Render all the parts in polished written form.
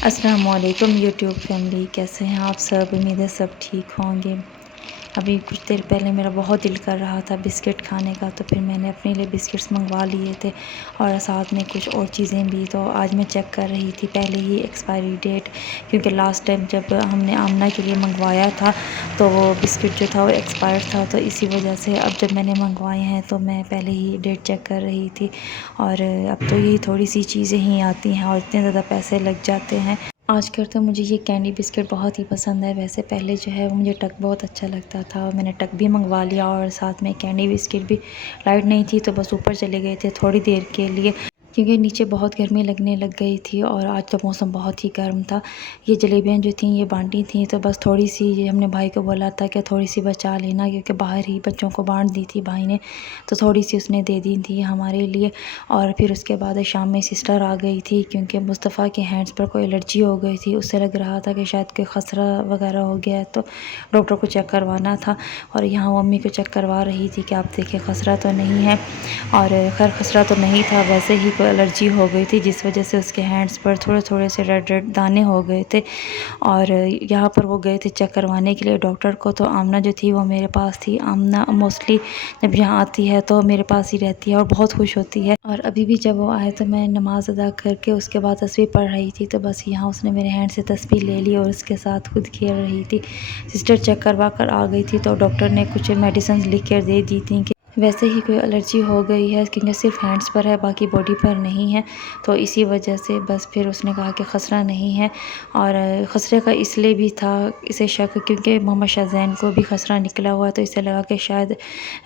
अस्सलामुअलैकुम YouTube family, कैसे हैं आप सब। उम्मीद है सब ठीक होंगे। अभी कुछ देर पहले मेरा बहुत दिल कर रहा था बिस्किट खाने का, तो फिर मैंने अपने लिए बिस्किट्स मंगवा लिए थे और साथ में कुछ और चीज़ें भी। तो आज मैं चेक कर रही थी पहले ही एक्सपायरी डेट, क्योंकि लास्ट टाइम जब हमने आमना के लिए मंगवाया था तो वो बिस्किट जो था वो एक्सपायर्ड था। तो इसी वजह से अब जब मैंने मंगवाए हैं तो मैं पहले ही डेट चेक कर रही थी। और अब तो यही थोड़ी सी चीज़ें ही आती हैं और इतने ज़्यादा पैसे लग जाते हैं। आजकल तो मुझे ये कैंडी बिस्किट बहुत ही पसंद है। वैसे पहले जो है वो मुझे टक बहुत अच्छा लगता था, मैंने टक भी मंगवा लिया और साथ में कैंडी बिस्किट भी। लाइट नहीं थी तो बस ऊपर चले गए थे थोड़ी देर के लिए, क्योंकि नीचे बहुत गर्मी लगने लग गई थी और आज तो मौसम बहुत ही गर्म था। ये जलेबियाँ जो थी ये बांटी थी, तो बस थोड़ी सी ये हमने भाई को बोला था कि थोड़ी सी बचा लेना, क्योंकि बाहर ही बच्चों को बांट दी थी भाई ने, तो थोड़ी सी उसने दे दी थी हमारे लिए। और फिर उसके बाद शाम में सिस्टर आ गई थी, क्योंकि मुस्तफ़ा के हैंड्स पर कोई एलर्जी हो गई थी। उससे लग रहा था कि शायद कोई खसरा वगैरह हो गया है, तो डॉक्टर को चेक करवाना था। और यहाँ मम्मी को चेक करवा रही थी कि आप देखिए खसरा तो नहीं है। और खैर खसरा तो नहीं था, वैसे ही कोई एलर्जी हो गई थी जिस वजह से उसके हैंड्स पर थोड़े थोड़े से रेड रेड दाने हो गए थे। और यहाँ पर वो गए थे चेक करवाने के लिए डॉक्टर को। तो आमना जो थी वो मेरे पास थी। आमना मोस्टली जब यहाँ आती है तो मेरे पास ही रहती है और बहुत खुश होती है। और अभी भी जब वो आए तो मैं नमाज़ अदा करके उसके बाद तस्वीर पढ़ रही थी, तो बस यहाँ उसने मेरे हैंड से तस्वीर ले ली और उसके साथ खुद खेल रही थी। सिस्टर चेक करवा कर आ गई थी तो डॉक्टर ने कुछ मेडिसिन लिख कर दे दी थी कि वैसे ही कोई एलर्जी हो गई है, क्योंकि सिर्फ हैंड्स पर है, बाकी बॉडी पर नहीं है। तो इसी वजह से बस फिर उसने कहा कि खसरा नहीं है। और खसरे का इसलिए भी था इसे शक, क्योंकि मोहम्मद शाहज़ैन को भी खसरा निकला हुआ, तो इसे लगा कि शायद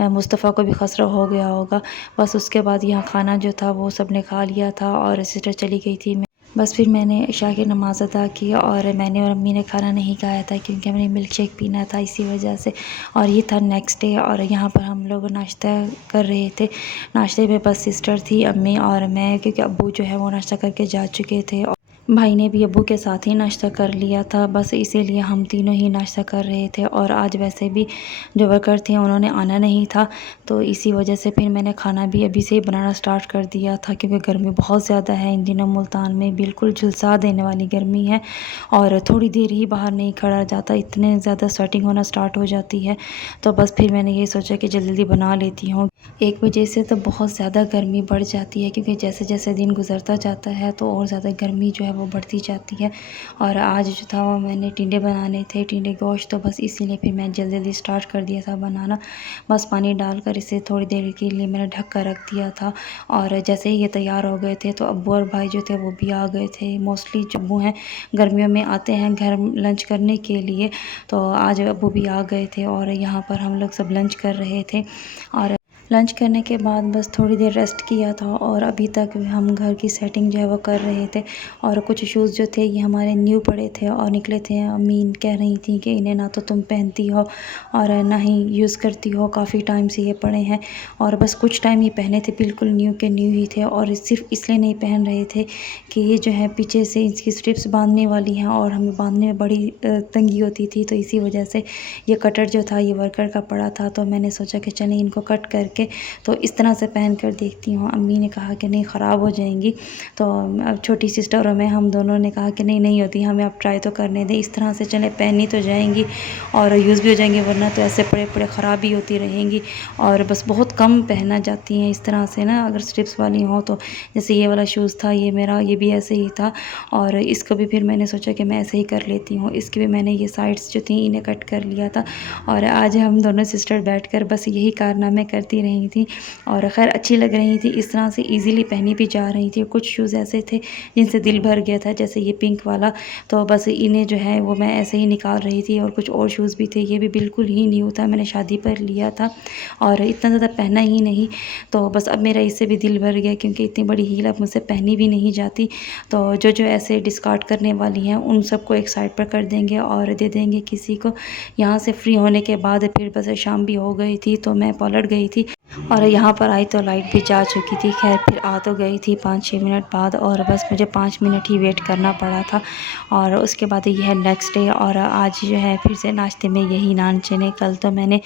मुस्तफ़ा को भी खसरा हो गया होगा। बस उसके बाद यहाँ खाना जो था वो सब ने खा लिया था और सिस्टर चली गई थी। बस फिर मैंने इशा की नमाज़ अदा की और मैंने और अम्मी ने खाना नहीं खाया था, क्योंकि हमने मिल्क शेक पीना था इसी वजह से। और ये था नेक्स्ट डे और यहाँ पर हम लोग नाश्ता कर रहे थे। नाश्ते में बस सिस्टर थी, अम्मी और मैं, क्योंकि अब्बू जो है वो नाश्ता करके जा चुके थे और भाई ने भी अब्बू के साथ ही नाश्ता कर लिया था। बस इसीलिए हम तीनों ही नाश्ता कर रहे थे। और आज वैसे भी जो वर्कर थे उन्होंने आना नहीं था, तो इसी वजह से फिर मैंने खाना भी अभी से ही बनाना स्टार्ट कर दिया था, क्योंकि गर्मी बहुत ज़्यादा है इन दिनों मुल्तान में, बिल्कुल झुलसा देने वाली गर्मी है। और थोड़ी देर ही बाहर नहीं खड़ा जाता, इतने ज़्यादा स्वेटिंग होना स्टार्ट हो जाती है। तो बस फिर मैंने ये सोचा कि जल्दी जल्दी बना लेती हूँ। 1 बजे से तो बहुत ज़्यादा गर्मी बढ़ जाती है, क्योंकि जैसे जैसे दिन गुजरता जाता है तो और ज़्यादा गर्मी जो है वो बढ़ती जाती है। और आज जो था वो मैंने टिंडे बनाने थे, टिंडे गोश्त, तो बस इसीलिए फिर मैं जल्दी जल्दी स्टार्ट कर दिया था बनाना। बस पानी डालकर इसे थोड़ी देर के लिए मैंने ढक कर रख दिया था। और जैसे ही ये तैयार हो गए थे तो अब्बू और भाई जो थे वो भी आ गए थे। मोस्टली जो अब्बू हैं गर्मियों में आते हैं घर लंच करने के लिए, तो आज अब्बू भी आ गए थे और यहाँ पर हम लोग सब लंच कर रहे थे। और लंच करने के बाद बस थोड़ी देर रेस्ट किया था और अभी तक हम घर की सेटिंग जो है वो कर रहे थे। और कुछ शूज़ जो थे ये हमारे न्यू पड़े थे और निकले थे। अम्मी कह रही थी कि इन्हें ना तो तुम पहनती हो और ना ही यूज़ करती हो, काफ़ी टाइम से ये पड़े हैं। और बस कुछ टाइम ही पहने थे, बिल्कुल न्यू के न्यू ही थे। और सिर्फ इसलिए नहीं पहन रहे थे कि ये जो है पीछे से इसकी स्ट्रिप्स बांधने वाली हैं और हमें बांधने में बड़ी तंगी होती थी, तो इसी वजह से ये कटर जो था ये वर्कर का पड़ा था। तो मैंने सोचा कि चलें इनको कट करके तो इस तरह से पहन कर देखती हूँ। अम्मी ने कहा कि नहीं ख़राब हो जाएंगी, तो अब छोटी सिस्टर और मैं हम दोनों ने कहा कि नहीं नहीं होती, हमें आप ट्राई तो करने दें। इस तरह से चले पहनी तो जाएंगी और यूज़ भी हो जाएंगे, वरना तो ऐसे पड़े पड़े ख़राब भी होती रहेंगी। और बस बहुत कम पहना जाती हैं इस तरह से ना, अगर स्ट्रिप्स वाली हो तो। जैसे ये वाला शूज़ था ये मेरा, ये भी ऐसे ही था और इसको भी फिर मैंने सोचा कि मैं ऐसे ही कर लेती हूँ। इसकी भी मैंने ये साइड्स जो थी इन्हें कट कर लिया था। और आज हम दोनों सिस्टर बैठकर बस यही कारनामे करती रही थी और ख़ैर अच्छी लग रही थी। इस तरह से इजीली पहनी भी जा रही थी। कुछ शूज़ ऐसे थे जिनसे दिल भर गया था, जैसे ये पिंक वाला, तो बस इन्हें जो है वो मैं ऐसे ही निकाल रही थी। और कुछ और शूज़ भी थे, ये भी बिल्कुल ही न्यू था, मैंने शादी पर लिया था और इतना ज़्यादा पहना ही नहीं। तो बस अब मेरा इससे भी दिल भर गया, क्योंकि इतनी बड़ी हील अब मुझसे पहनी भी नहीं जाती। तो जो जो ऐसे डिस्कार्ड करने वाली हैं उन सबको एक साइड पर कर देंगे और दे देंगे किसी को। यहाँ से फ्री होने के बाद फिर बस शाम भी हो गई थी, तो मैं पलट गई थी। और यहाँ पर आई तो लाइट भी जा चुकी थी। खैर फिर आ तो गई थी 5-6 मिनट बाद, और बस मुझे 5 मिनट ही वेट करना पड़ा था। और उसके बाद ये है नेक्स्ट डे, और आज जो है फिर से नाश्ते में यही नान चने। कल तो मैंने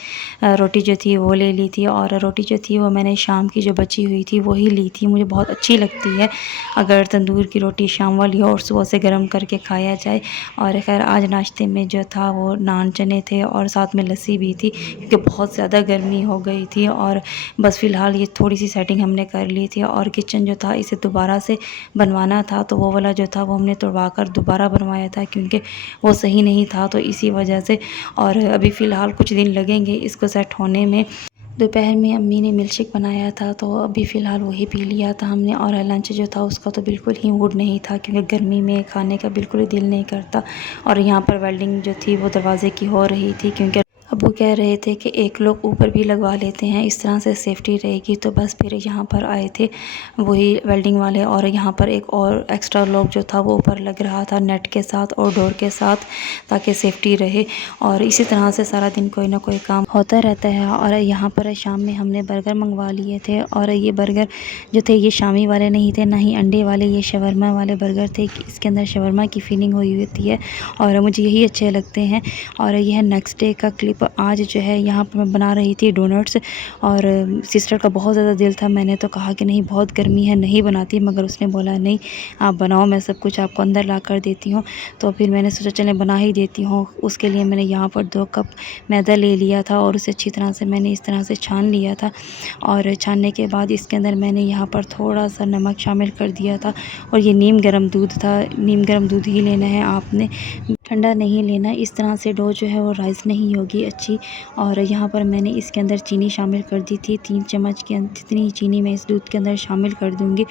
रोटी जो थी वो ले ली थी, और रोटी जो थी वो मैंने शाम की जो बची हुई थी वही ली थी। मुझे बहुत अच्छी लगती है अगर तंदूर की रोटी शाम वाली हो और सुबह से गर्म करके खाया जाए। और खैर आज नाश्ते में जो था वो नान चने थे, और साथ में लस्सी भी थी, क्योंकि बहुत ज़्यादा गर्मी हो गई थी। और बस फ़िलहाल ये थोड़ी सी सेटिंग हमने कर ली थी, और किचन जो था इसे दोबारा से बनवाना था, तो वो वाला जो था वो हमने तुड़वा कर दोबारा बनवाया था, क्योंकि वो सही नहीं था, तो इसी वजह से। और अभी फ़िलहाल कुछ दिन लगेंगे इसको सेट होने में। दोपहर में अम्मी ने मिल्क शेक बनाया था, तो अभी फ़िलहाल वही पी लिया था हमने। और लंच जो था उसका तो बिल्कुल ही मूड नहीं था, क्योंकि गर्मी में खाने का बिल्कुल ही दिल नहीं करता। और यहाँ पर वेल्डिंग जो थी वो दरवाज़े की हो रही थी, क्योंकि अब्बू कह रहे थे कि एक लोग ऊपर भी लगवा लेते हैं, इस तरह से सेफ्टी रहेगी। तो बस फिर यहाँ पर आए थे वही वेल्डिंग वाले, और यहाँ पर एक और एक्स्ट्रा लोग जो था वो ऊपर लग रहा था नेट के साथ और डोर के साथ, ताकि सेफ्टी रहे। और इसी तरह से सारा दिन कोई ना कोई काम होता रहता है। और यहाँ पर शाम में हमने बर्गर मंगवा लिए थे, और ये बर्गर जो थे ये शामी वाले नहीं थे, ना ही अंडे वाले, ये शवरमा वाले बर्गर थे। इसके अंदर शवरमा की फीलिंग हुई होती है, और मुझे यही अच्छे लगते हैं। और यह नेक्स्ट डे का क्लिप। आज जो है यहाँ पर मैं बना रही थी डोनट्स, और सिस्टर का बहुत ज़्यादा दिल था। मैंने तो कहा कि नहीं बहुत गर्मी है, नहीं बनाती, मगर उसने बोला नहीं आप बनाओ, मैं सब कुछ आपको अंदर ला कर देती हूँ। तो फिर मैंने सोचा चले बना ही देती हूँ। उसके लिए मैंने यहाँ पर 2 कप मैदा ले लिया था, और उसे अच्छी तरह से मैंने इस तरह से छान लिया था। और छानने के बाद इसके अंदर मैंने यहाँ पर थोड़ा सा नमक शामिल कर दिया था। और ये नीम गर्म दूध था, नीम गर्म दूध ही लेना है आपने, ठंडा नहीं लेना। इस तरह से डो जो है वो राइस नहीं होगी अच्छी। और यहाँ पर मैंने इसके अंदर चीनी शामिल कर दी थी, 3 चम्मच के जितनी चीनी मैं इस दूध के अंदर शामिल कर दूँगी।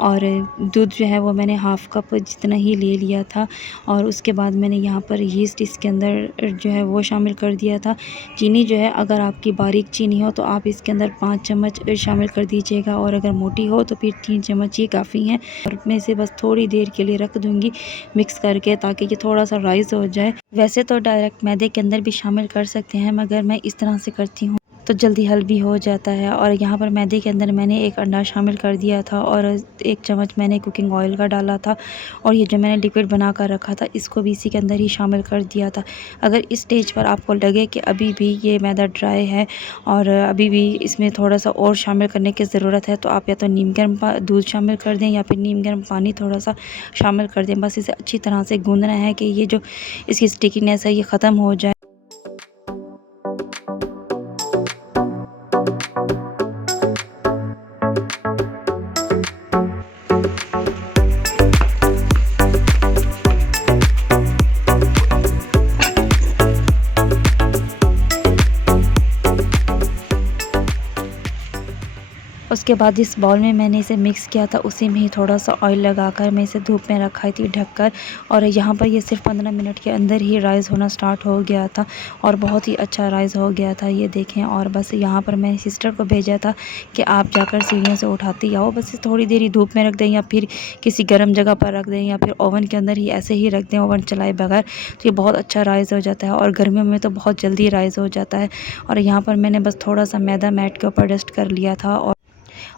और दूध जो है वो मैंने हाफ़ कप जितना ही ले लिया था। और उसके बाद मैंने यहाँ पर यीस्ट इसके अंदर जो है वो शामिल कर दिया था। चीनी जो है अगर आपकी बारीक चीनी हो तो आप इसके अंदर 5 चम्मच शामिल कर दीजिएगा, और अगर मोटी हो तो फिर 3 चम्मच ही काफ़ी हैं। और मैं इसे बस थोड़ी देर के लिए रख दूँगी मिक्स करके, ताकि ये थोड़ा सा राइस हो जाए। वैसे तो डायरेक्ट मैदे के अंदर भी शामिल कर सकते हैं, मगर मैं इस तरह से करती हूँ तो जल्दी हल भी हो जाता है। और यहाँ पर मैदे के अंदर मैंने 1 अंडा शामिल कर दिया था, और 1 चम्मच मैंने कुकिंग ऑयल का डाला था। और ये जो मैंने लिक्विड बना कर रखा था इसको भी इसी के अंदर ही शामिल कर दिया था। अगर इस स्टेज पर आपको लगे कि अभी भी ये मैदा ड्राई है और अभी भी इसमें थोड़ा सा और शामिल करने की ज़रूरत है, तो आप या तो नीम गर्म दूध शामिल कर दें, या फिर नीम गर्म पानी थोड़ा सा शामिल कर दें। बस इसे अच्छी तरह से गूंदना है कि ये जो इसकी स्टिकीनेस है ये ख़त्म हो जाए। उसके बाद जिस बाउल में मैंने इसे मिक्स किया था उसी में ही थोड़ा सा ऑयल लगाकर मैं इसे धूप में रखा थी ढककर। और यहाँ पर ये सिर्फ 15 मिनट के अंदर ही राइस होना स्टार्ट हो गया था, और बहुत ही अच्छा राइस हो गया था, ये देखें। और बस यहाँ पर मैंने सिस्टर को भेजा था कि आप जाकर सीढ़ियों से उठाती आओ, बस थोड़ी देर ही धूप में रख दें, या फिर किसी गर्म जगह पर रख दें, या फिर ओवन के अंदर ही ऐसे ही रख दें ओवन चलाए बगैर, तो ये बहुत अच्छा राइस हो जाता है। और गर्मियों में तो बहुत जल्दी राइस हो जाता है। और यहाँ पर मैंने बस थोड़ा सा मैदा मैट के ऊपर डस्ट कर लिया था,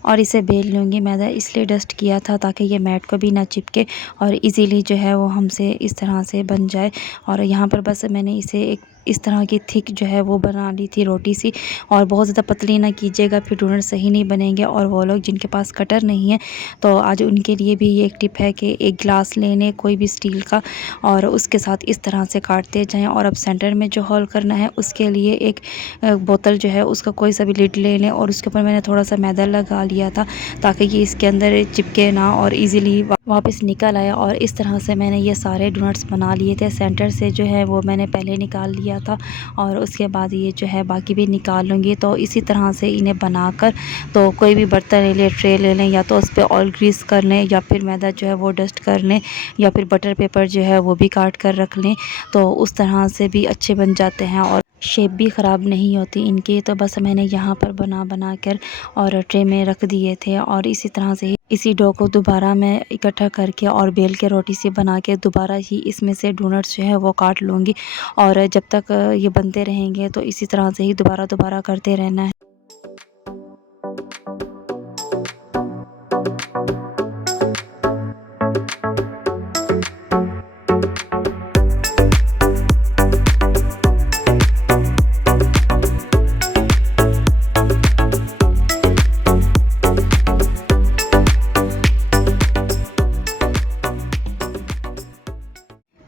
और इसे बेल लूँगी। मैदा इसलिए डस्ट किया था ताकि ये मैट को भी ना चिपके, और इजीली जो है वो हमसे इस तरह से बन जाए। और यहाँ पर बस मैंने इसे एक इस तरह की थिक जो है वो बना ली थी रोटी सी, और बहुत ज़्यादा पतली ना कीजिएगा, फिर डोनट सही नहीं बनेंगे। और वो लोग जिनके पास कटर नहीं है तो आज उनके लिए भी ये एक टिप है कि एक ग्लास ले लें कोई भी स्टील का, और उसके साथ इस तरह से काटते जाएं। और अब सेंटर में जो होल करना है उसके लिए एक बोतल जो है उसका कोई सा भी लिड ले लें, और उसके ऊपर मैंने थोड़ा सा मैदा लगा लिया था ताकि ये इसके अंदर चिपके ना और इजीली वापस निकल आया। और इस तरह से मैंने ये सारे डोनट्स बना लिए थे। सेंटर से जो है वो मैंने पहले निकाल लिया था, और उसके बाद ये जो है बाकी भी निकाल लूँगी। तो इसी तरह से इन्हें बनाकर तो कोई भी बर्तन ले लें, ट्रे ले लें, या तो उस पर ऑयल ग्रीस कर लें, या फिर मैदा जो है वो डस्ट कर लें, या फिर बटर पेपर जो है वो भी काट कर रख लें, तो उस तरह से भी अच्छे बन जाते हैं और शेप भी ख़राब नहीं होती इनकी। तो बस मैंने यहाँ पर बना कर और ट्रे में रख दिए थे, और इसी तरह से इसी डो को दोबारा मैं इकट्ठा करके और बेल के रोटी से बना के दोबारा ही इसमें से डोनट्स जो है वो काट लूँगी। और जब तक ये बनते रहेंगे तो इसी तरह से ही दोबारा करते रहना है।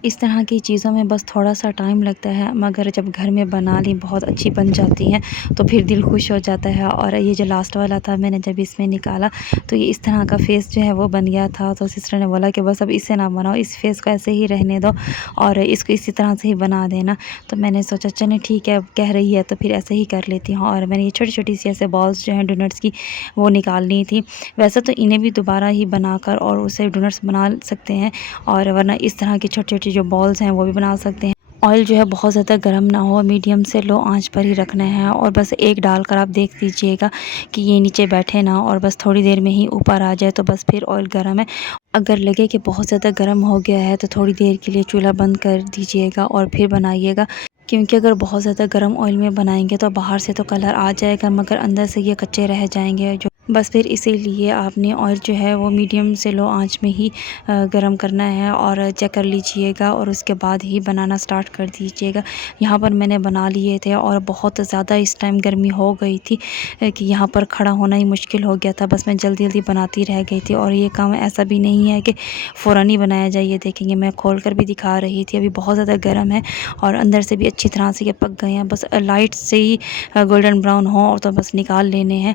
इस तरह की चीज़ों में बस थोड़ा-सा टाइम लगता है, मगर जब घर में बना ली बहुत अच्छी बन जाती हैं, तो फिर दिल खुश हो जाता है। और ये जो लास्ट वाला था मैंने जब इसमें निकाला तो ये इस तरह का फ़ेस जो है वो बन गया था। तो सिस्टर ने बोला कि बस अब इसे ना बनाओ, इस फ़ेस को ऐसे ही रहने दो और इसको इसी तरह से ही बना देना। तो मैंने सोचा चलें ठीक है, अब कह रही है तो फिर ऐसे ही कर लेती हूँ। और मैंने ये छोटी-छोटी सी ऐसे बॉल्स जो हैं डोनट्स की वो निकालनी थी। वैसे तो इन्हें भी दोबारा ही बनाकर और उससे डोनट्स बना सकते हैं, और वरना इस तरह की छोटी-छोटी जो बॉल्स हैं वो भी बना सकते हैं। ऑयल जो है बहुत ज़्यादा गर्म ना हो, मीडियम से लो आंच पर ही रखना है, और बस एक डालकर आप देख लीजिएगा कि ये नीचे बैठे ना, और बस थोड़ी देर में ही ऊपर आ जाए, तो बस फिर ऑयल गर्म है। अगर लगे कि बहुत ज़्यादा गर्म हो गया है तो थोड़ी देर के लिए चूल्हा बंद कर दीजिएगा और फिर बनाइएगा, क्योंकि अगर बहुत ज़्यादा गर्म ऑयल में बनाएंगे तो बाहर से तो कलर आ जाएगा मगर अंदर से ये कच्चे रह जाएंगे। जो बस फिर इसीलिए आपने ऑयल जो है वो मीडियम से लो आंच में ही गरम करना है, और चेक कर लीजिएगा और उसके बाद ही बनाना स्टार्ट कर दीजिएगा। यहाँ पर मैंने बना लिए थे और बहुत ज़्यादा इस टाइम गर्मी हो गई थी कि यहाँ पर खड़ा होना ही मुश्किल हो गया था। बस मैं जल्दी जल्दी बनाती रह गई थी, और ये काम ऐसा भी नहीं है कि फ़ौरन ही बनाया जाए। ये देखेंगे मैं खोल कर भी दिखा रही थी, अभी बहुत ज़्यादा गर्म है और अंदर से भी अच्छी तरह से ये पक गए हैं। बस लाइट से ही गोल्डन ब्राउन हो और तो बस निकाल लेने हैं।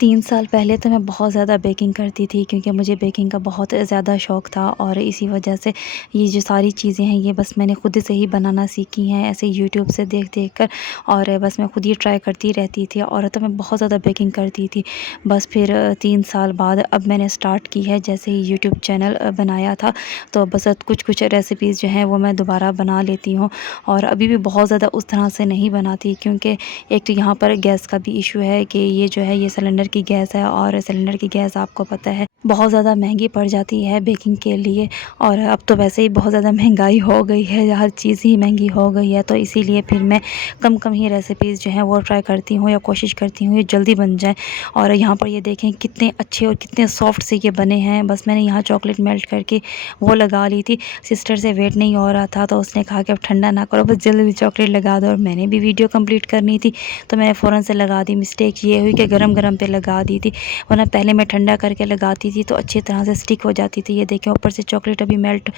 3 साल पहले तो मैं बहुत ज़्यादा बेकिंग करती थी, क्योंकि मुझे बेकिंग का बहुत ज़्यादा शौक़ था, और इसी वजह से ये जो सारी चीज़ें हैं ये बस मैंने खुद से ही बनाना सीखी हैं, ऐसे यूट्यूब से देख कर। और बस मैं खुद ही ट्राई करती रहती थी, और तो मैं बहुत ज़्यादा बेकिंग करती थी। बस फिर 3 साल बाद अब मैंने स्टार्ट की है, जैसे ही यूट्यूब चैनल बनाया था तो बस कुछ रेसिपीज़ जो हैं वो मैं दोबारा बना लेती हूँ। और अभी भी बहुत ज़्यादा उस तरह से नहीं बनाती, क्योंकि एक तो यहाँ पर गैस का भी इशू है कि ये जो है ये सिलेंडर की गैस है, और सिलेंडर की गैस आपको पता है बहुत ज़्यादा महंगी पड़ जाती है बेकिंग के लिए। और अब तो वैसे ही बहुत ज़्यादा महंगाई हो गई है, हर चीज़ ही महंगी हो गई है, तो इसीलिए फिर मैं कम ही रेसिपीज़ जो हैं वो ट्राई करती हूँ, या कोशिश करती हूँ ये जल्दी बन जाए। और यहाँ पर ये देखें कितने अच्छे और कितने सॉफ्ट से ये बने हैं। बस मैंने यहाँ चॉकलेट मेल्ट करके वो लगा ली थी, सिस्टर से वेट नहीं हो रहा था तो उसने कहा कि अब ठंडा ना करो, बस जल्दी चॉकलेट लगा दो, और मैंने भी वीडियो कंप्लीट करनी थी तो मैंने फ़ौरन से लगा दी। मिस्टेक ये हुई कि गरम पे लगा दी थी, वरना पहले मैं ठंडा करके लगाती थी तो अच्छी तरह से स्टिक हो जाती थी। ये देखें ऊपर से चॉकलेट अभी मेल्ट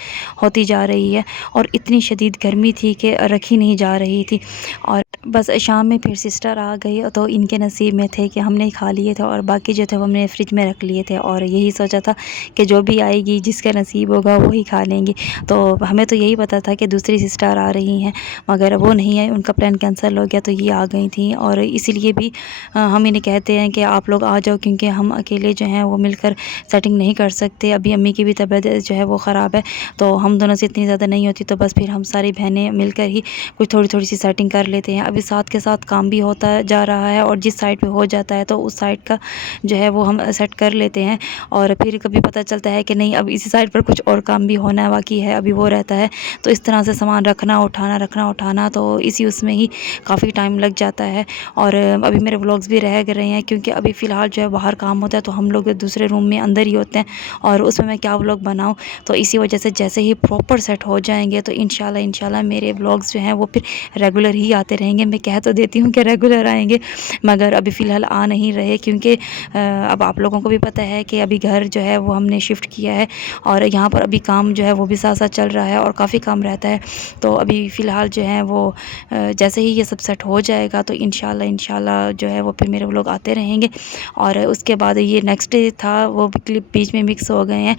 होती जा रही है, और इतनी शदीद गर्मी थी कि रखी नहीं जा रही थी। और बस शाम में फिर सिस्टर आ गई तो इनके नसीब में थे कि हमने खा लिए थे, और बाकी जो थे वो हमने फ्रिज में रख लिए थे, और यही सोचा था कि जो भी आएगी जिसका नसीब होगा वही खा लेंगी। तो हमें तो यही पता था कि दूसरी सिस्टर आ रही हैं, मगर वो नहीं आई, उनका प्लान कैंसिल हो गया तो ये आ गई थी। और इसीलिए भी हम इन्हें कहते हैं कि आप लोग आ जाओ, क्योंकि हम अकेले जो हैं वो मिलकर सेटिंग नहीं कर सकते। अभी अम्मी की भी तबीयत जो है वो ख़राब है, तो हम दोनों से इतनी ज़्यादा नहीं होती, तो बस फिर हम सारी बहनें मिलकर ही कुछ थोड़ी सी सेटिंग कर लेते हैं। अभी साथ के साथ काम भी होता जा रहा है, और जिस साइड पे हो जाता है तो उस साइड का जो है वो हम सेट कर लेते हैं, और फिर कभी पता चलता है कि नहीं अब इसी साइड पर कुछ और काम भी होना बाकी है, अभी वो रहता है। तो इस तरह से सामान रखना उठाना तो इसी उसमें ही काफ़ी टाइम लग जाता है। और अभी मेरे व्लॉग्स भी रह रहे हैं, क्योंकि अभी फ़िलहाल जो है बाहर काम होता है, तो हम लोग दूसरे रूम में अंदर ही होते हैं, और उसमें मैं क्या व्लॉग बनाऊँ। तो इसी वजह से जैसे ही प्रॉपर सेट हो जाएंगे तो इंशाल्लाह मेरे व्लॉग्स जो हैं वो फिर रेगुलर ही आते रहेंगे। मैं कह तो देती हूँ कि रेगुलर आएंगे, मगर अभी फ़िलहाल आ नहीं रहे, क्योंकि अब आप लोगों को भी पता है कि अभी घर जो है वो हमने शिफ्ट किया है, और यहाँ पर अभी काम जो है वो भी साथ साथ चल रहा है, और काफ़ी काम रहता है। तो अभी फ़िलहाल जो है वो जैसे ही ये सब सेट हो जाएगा तो इंशाल्लाह जो है वो फिर मेरे व्लॉग आते रहेंगे। और उसके बाद ये नेक्स्ट डे था, वो क्लिप बीच में मिक्स हो गए हैं।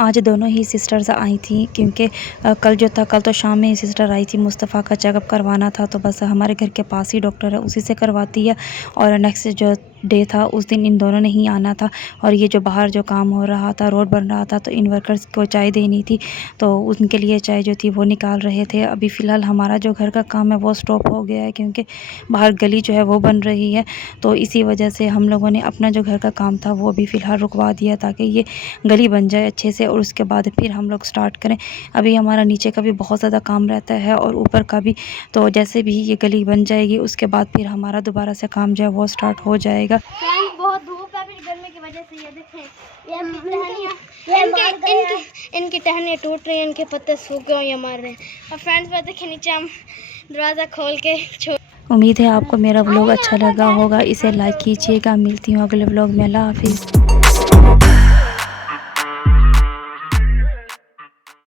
आज दोनों ही सिस्टर्स आई थी, क्योंकि कल तो शाम में ही सिस्टर आई थी, मुस्तफ़ा का चेकअप करवाना था, तो बस हमारे घर के पास ही डॉक्टर है उसी से करवाती है। और नेक्स्ट जो डे था उस दिन इन दोनों ने ही आना था, और ये जो बाहर जो काम हो रहा था, रोड बन रहा था, तो इन वर्कर्स को चाय देनी थी, तो उनके लिए चाय जो थी वो निकाल रहे थे। अभी फ़िलहाल हमारा जो घर का काम है वो स्टॉप हो गया है, क्योंकि बाहर गली जो है वो बन रही है, तो इसी वजह से हम लोगों ने अपना जो घर का काम था वो भी फ़िलहाल रुकवा दिया, ताकि ये गली बन जाए अच्छे से, और उसके बाद फिर हम लोग स्टार्ट करें। अभी हमारा नीचे का भी बहुत ज़्यादा काम रहता है, और ऊपर का भी, तो जैसे भी ये गली बन जाएगी उसके बाद फिर हमारा दोबारा से काम जो है वो स्टार्ट हो जाएगा। बहुत धूप है फिर गर्मी की वजह से, ये देखें इनकी टहनियाँ टूट रही हैं, इनके पत्ते सूख गए, ये मार रहे हैं। और फ्रेंड्स पर देखें नीचे हम दरवाज़ा खोल के उम्मीद है आपको मेरा व्लॉग अच्छा लगा होगा, इसे लाइक कीजिएगा। मिलती हूँ अगले व्लॉग में। अल्लाह हाफिज़।